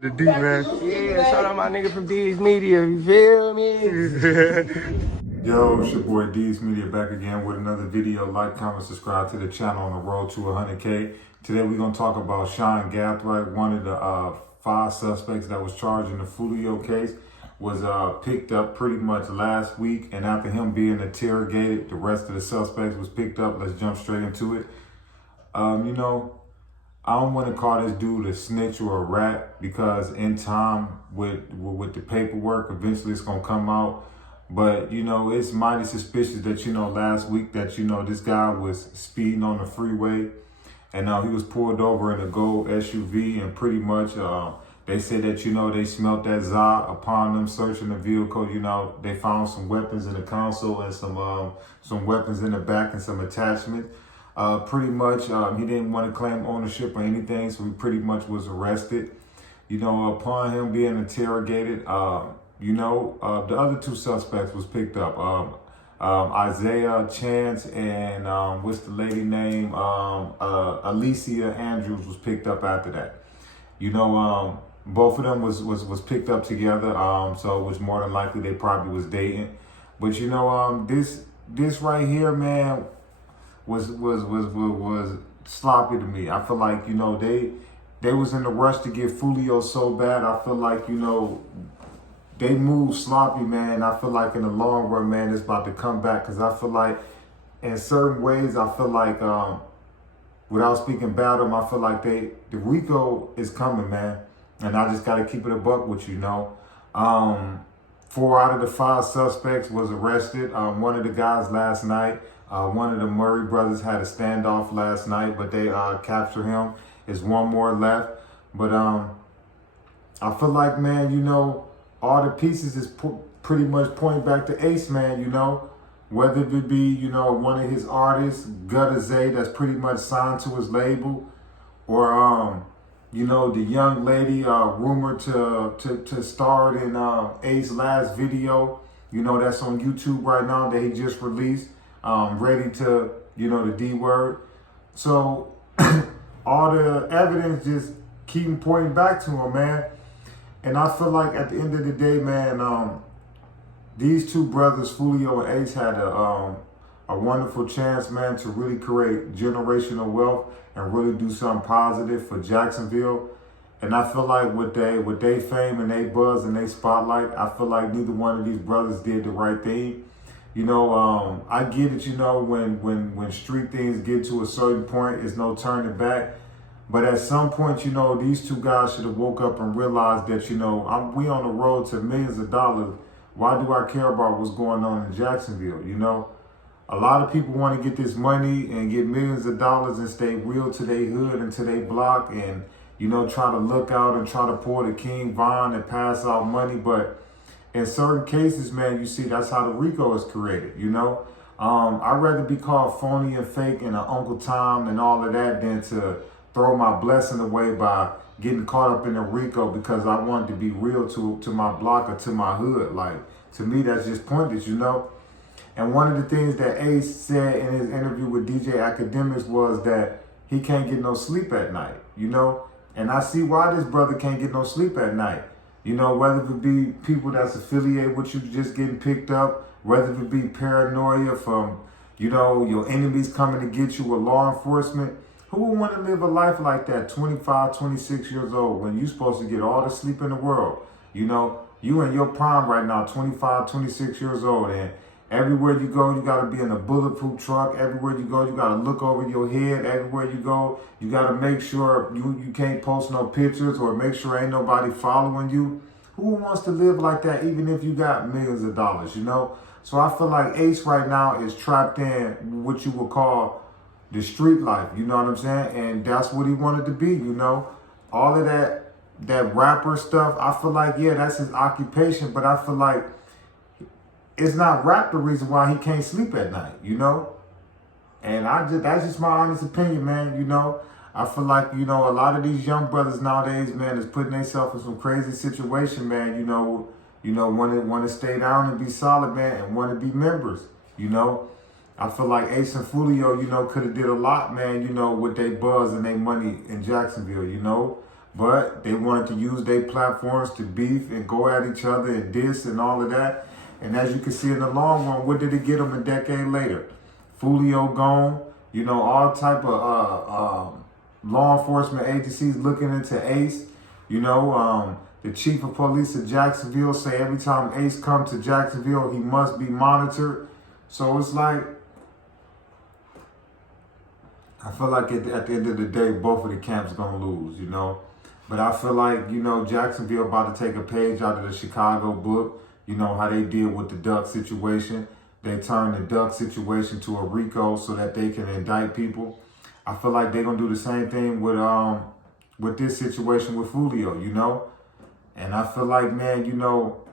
The D, man. Yeah, shout out my nigga from D's Media, you feel me? Yo, it's your boy D's Media back again with another video. Like, comment, subscribe to the channel on the road to 100K. Today we're going to talk about Sean Gathright, one of the 5 suspects that was charged in the Foolio case. Was picked up pretty much last week, and after him being interrogated, the rest of the suspects was picked up. Let's jump straight into it. I don't want to call this dude a snitch or a rat because in time with the paperwork, eventually it's gonna come out. But it's mighty suspicious that last week that this guy was speeding on the freeway, and he was pulled over in a gold SUV, and pretty much they said that they smelt that za upon them searching the vehicle. They found some weapons in the console and some weapons in the back and some attachments. Pretty much, he didn't want to claim ownership or anything, so he pretty much was arrested. Upon him being interrogated, the other 2 suspects was picked up. Isaiah Chance and what's the lady name? Alicia Andrews was picked up after that. Both of them was picked up together, so it was more than likely they probably was dating. But this right here, man, was sloppy to me. I feel like they was in a rush to get Foolio so bad. I feel like they moved sloppy, man. I feel like in the long run, man, it's about to come back, because I feel like in certain ways, I feel like without speaking bad of them, I feel like the RICO is coming, man, and I just gotta keep it a buck with you. 4 out of the 5 suspects was arrested. One of the guys last night. One of the Murray brothers had a standoff last night, but they captured him. There's one more left. But I feel like, man, all the pieces is pretty much pointing back to Ace, man, whether it be, one of his artists, Gathright, that's pretty much signed to his label, or, the young lady rumored to star in Ace's last video, that's on YouTube right now that he just released. Ready to, the D word. So all the evidence just keep pointing back to him, man. And I feel like at the end of the day, man, these 2 brothers, Foolio and Ace, had a wonderful chance, man, to really create generational wealth and really do something positive for Jacksonville. And I feel like with they fame and they buzz and they spotlight, I feel like neither one of these brothers did the right thing. I get it, when street things get to a certain point, there's no turning back. But at some point, these 2 guys should have woke up and realized that, we on the road to millions of dollars. Why do I care about what's going on in Jacksonville? A lot of people want to get this money and get millions of dollars and stay real to their hood and to their block and, try to look out and try to pour the King Von and pass out money. But in certain cases, man, you see that's how the RICO is created, I'd rather be called phony and fake and an Uncle Tom and all of that than to throw my blessing away by getting caught up in a RICO because I wanted to be real to my block or to my hood. Like, to me, that's just pointless, And one of the things that Ace said in his interview with DJ Academics was that he can't get no sleep at night, And I see why this brother can't get no sleep at night. Whether it be people that's affiliated with you just getting picked up, whether it be paranoia from, your enemies coming to get you, or law enforcement. Who would want to live a life like that, 25, 26 years old, when you're supposed to get all the sleep in the world? You in your prime right now, 25, 26 years old, and everywhere you go, you got to be in a bulletproof truck. Everywhere you go, you got to look over your head. Everywhere you go, you got to make sure you can't post no pictures or make sure ain't nobody following you. Who wants to live like that, even if you got millions of dollars, So I feel like Ace right now is trapped in what you would call the street life, you know what I'm saying? And that's what he wanted to be, All of that rapper stuff, I feel like, yeah, that's his occupation, but I feel like it's not rap the reason why he can't sleep at night, And that's just my honest opinion, man, I feel like, a lot of these young brothers nowadays, man, is putting themselves in some crazy situation, man, want to stay down and be solid, man, and want to be members, I feel like Ace and Foolio, could have did a lot, man, with their buzz and their money in Jacksonville, but they wanted to use their platforms to beef and go at each other and diss and all of that. And as you can see in the long run, what did it get them a decade later? Foolio gone, you know, all type of law enforcement agencies looking into Ace. You know, the chief of police of Jacksonville say every time Ace comes to Jacksonville, he must be monitored. So it's like, I feel like at the end of the day, both of the camps gonna lose, you know. But I feel like, you know, Jacksonville about to take a page out of the Chicago book. You know, how they deal with the Duck situation. They turn the Duck situation to a RICO so that they can indict people. I feel like they're gonna do the same thing with this situation with Foolio, you know. And I feel like, man, you know,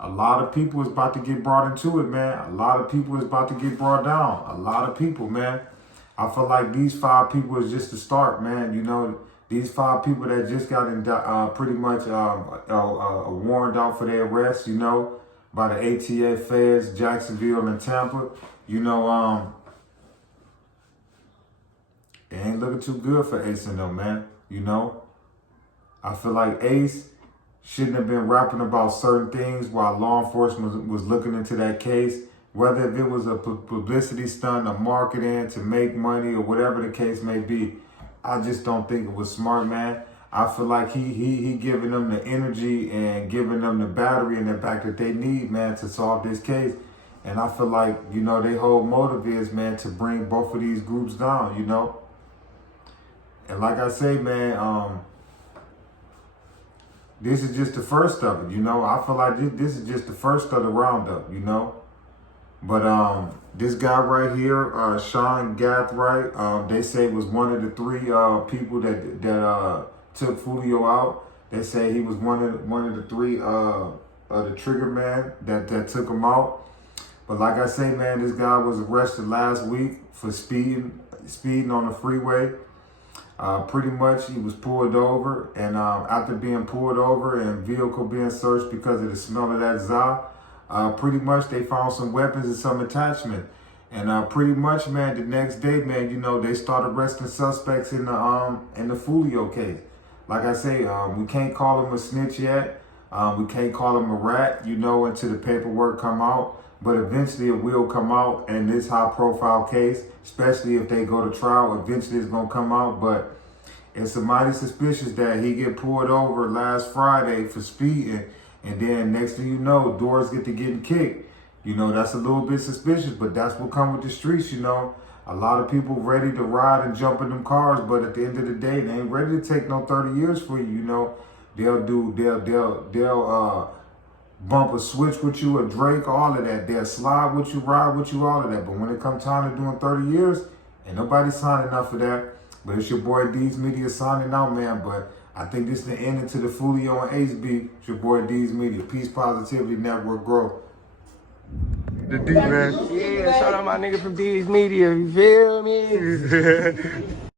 a lot of people is about to get brought into it, man. A lot of people is about to get brought down. A lot of people, man. I feel like these 5 people is just the start, man. You know, these 5 people that just got pretty much warrant out for their arrest, you know, by the ATA feds, Jacksonville and Tampa. You know, it ain't looking too good for Ace and them, man. You know, I feel like Ace shouldn't have been rapping about certain things while law enforcement was looking into that case. Whether if it was a publicity stunt, a marketing to make money, or whatever the case may be, I just don't think it was smart, man. I feel like he giving them the energy and giving them the battery in their back that they need, man, to solve this case. And I feel like, you know, their whole motive is, man, to bring both of these groups down, you know. And like I say, man, this is just the first of it, you know. I feel like this is just the first of the roundup, you know. But this guy right here, Sean Gathright, they say was one of the 3 people that took Foolio out. They say he was one of the 3 the trigger man that took him out. But like I say, man, this guy was arrested last week for speeding on the freeway. Pretty much he was pulled over, and after being pulled over and vehicle being searched because of the smell of that za, pretty much they found some weapons and some attachment. And pretty much, man, the next day, man, you know, they started arresting suspects in the Foolio case. Like I say, we can't call him a snitch yet. We can't call him a rat, you know, until the paperwork come out. But eventually it will come out, and this high-profile case, especially if they go to trial, eventually it's going to come out. But it's mighty suspicious that he get pulled over last Friday for speeding, and then next thing you know, doors get to getting kicked. You know, that's a little bit suspicious, but that's what come with the streets, you know. A lot of people ready to ride and jump in them cars, but at the end of the day, they ain't ready to take no 30 years for you, you know. They'll bump a switch with you, a Drake, all of that. They'll slide with you, ride with you, all of that. But when it comes time to doing 30 years, ain't nobody signing up for that. But it's your boy D's Media signing out, man. But I think this is the end into the Foolio and Ace beef. It's your boy D's Media. Peace, positivity, network growth. The D, man. Yeah, shout out my nigga from D's Media, you feel me?